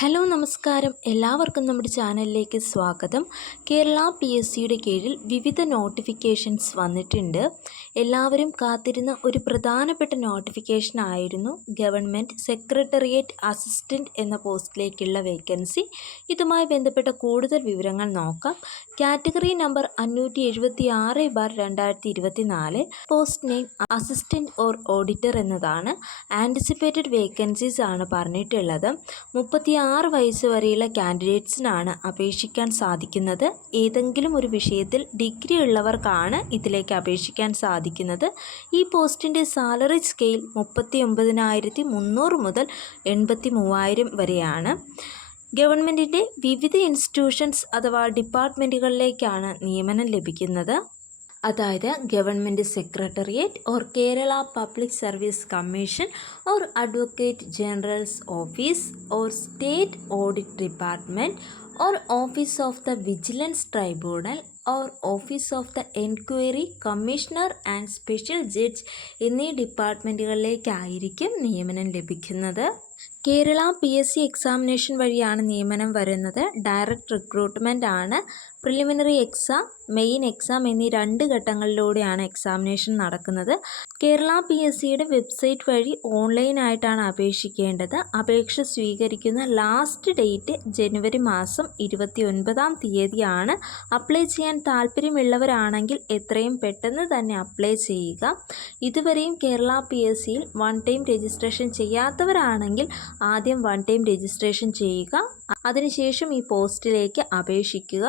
Hello നമസ്കാരം, എല്ലാവർക്കും നമ്മുടെ ചാനലിലേക്ക് സ്വാഗതം. കേരള PSCയുടെ കീഴിൽ വിവിധ നോട്ടിഫിക്കേഷൻസ് വന്നിട്ടുണ്ട്. എല്ലാവരും കാത്തിരുന്ന ഒരു പ്രധാനപ്പെട്ട നോട്ടിഫിക്കേഷൻ ആയിരുന്നു ഗവൺമെൻറ് സെക്രട്ടേറിയറ്റ് അസിസ്റ്റൻറ്റ് എന്ന പോസ്റ്റിലേക്കുള്ള വേക്കൻസി. ഇതുമായി ബന്ധപ്പെട്ട കൂടുതൽ വിവരങ്ങൾ നോക്കാം. Category number 576/2024. Post name assistant or auditor എന്നതാണ്. ആൻറ്റിസിപ്പേറ്റഡ് വേക്കൻസീസ് ആണ് പറഞ്ഞിട്ടുള്ളത്. 36 വയസ്സ് വരെയുള്ള കാൻഡിഡേറ്റ്സിനാണ് അപേക്ഷിക്കാൻ സാധിക്കുന്നത്. ഏതെങ്കിലും ഒരു വിഷയത്തിൽ ഡിഗ്രി ഉള്ളവർക്കാണ് ഇതിലേക്ക് അപേക്ഷിക്കാൻ സാധിക്കുന്നത്. ഈ പോസ്റ്റിൻ്റെ സാലറി സ്കെയിൽ 39,300 മുതൽ 83,000 വരെയാണ്. ഗവൺമെൻറ്റിൻ്റെ വിവിധ ഇൻസ്റ്റിറ്റ്യൂഷൻസ് അഥവാ ഡിപ്പാർട്ട്മെൻറ്റുകളിലേക്കാണ് നിയമനം ലഭിക്കുന്നത്. അതായത് government secretariat or Kerala public service commission or advocate generals office or state audit department or office of the vigilance tribunal or office of the enquiry commissioner and special judge എന്നീ ഡിപ്പാർട്ട്മെൻറ്റുകളിലേക്കായിരിക്കും നിയമനം ലഭിക്കുന്നത്. കേരള PSC എക്സാമിനേഷൻ വഴിയാണ് നിയമനം വരുന്നത്. Direct recruitment ആണ്. Preliminary exam, main exam എന്നീ 2 ഘട്ടങ്ങളിലൂടെയാണ് examination നടക്കുന്നത്. Kerala PSCയുടെ website വഴി ഓൺലൈനായിട്ടാണ് അപേക്ഷിക്കേണ്ടത്. അപേക്ഷ സ്വീകരിക്കുന്ന ലാസ്റ്റ് ഡേറ്റ് ജനുവരി മാസം 29-ാം തീയതിയാണ്. അപ്ലൈ ചെയ്യാൻ താല്പര്യമുള്ളവരാണെങ്കിൽ എത്രയും പെട്ടെന്ന് തന്നെ അപ്ലൈ ചെയ്യുക. ഇതുവരെയും കേരള PSCയിൽ 1 ടൈം രജിസ്ട്രേഷൻ ചെയ്യാത്തവരാണെങ്കിൽ ആദ്യം 1 ടൈം രജിസ്ട്രേഷൻ ചെയ്യുക. അതിനുശേഷം ഈ പോസ്റ്റിലേക്ക് അപേക്ഷിക്കുക.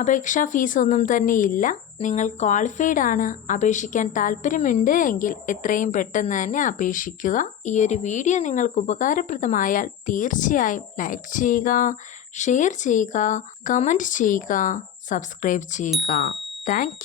അപേക്ഷാ ഫീസ് ഒന്നും തന്നെ ഇല്ല. നിങ്ങൾ ക്വാളിഫൈഡ് ആണ്, അപേക്ഷിക്കാൻ താല്പര്യമുണ്ട് എങ്കിൽ എത്രയും പെട്ടെന്ന് തന്നെ അപേക്ഷിക്കുക. ഈ ഒരു വീഡിയോ നിങ്ങൾക്ക് ഉപകാരപ്രദമായാൽ തീർച്ചയായും ലൈക്ക് ചെയ്യുക, ഷെയർ ചെയ്യുക, കമൻറ്റ് ചെയ്യുക, സബ്സ്ക്രൈബ് ചെയ്യുക. താങ്ക്